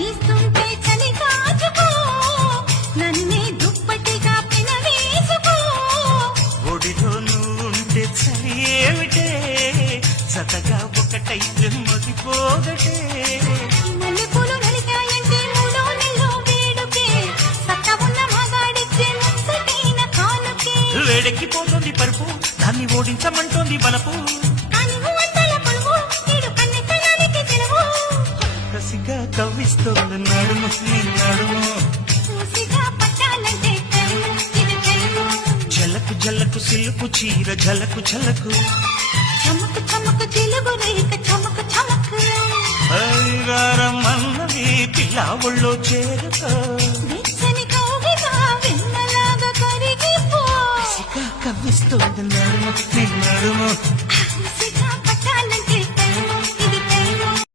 వీస్తుంటే చలి కాచుకో నన్నే దుప్పటిగా పినవేసుకో ఒడిలో నువ్వుంటే చలి ఏమిటే సతగా ఒకటైతే మదిపోగటే మల్లెపూలు నలిగాయంటే మూడో నెలలో వేడుకే సత్త ఉన్న మగాడిచ్చే ముచ్చటైన కానుకే వేడెక్కిపోతుంది పరుపు దాన్ని ఓడించమంటోంది బలపు కానీ వందల పొలువు నేడు కన్నెతనానికి తెలుగు కసిగా కవ్విస్తోంది నడుము నీ నడుము చూసిగా పట్టాలంటే తెలుగు ఇది తెలుగు జలకు జలకు సిలుకు చీర జలకు జలకు చమకు చమకు తెలుగు రేఖ చమకు చమకు ఐరారమన్నది పిల్ల ఒళ్ళో చేరుకో వెచ్చని కౌగిలా వెన్నలాగా కరిగిపో కసిగా కవ్విస్తోంది నడుము నీ నడుము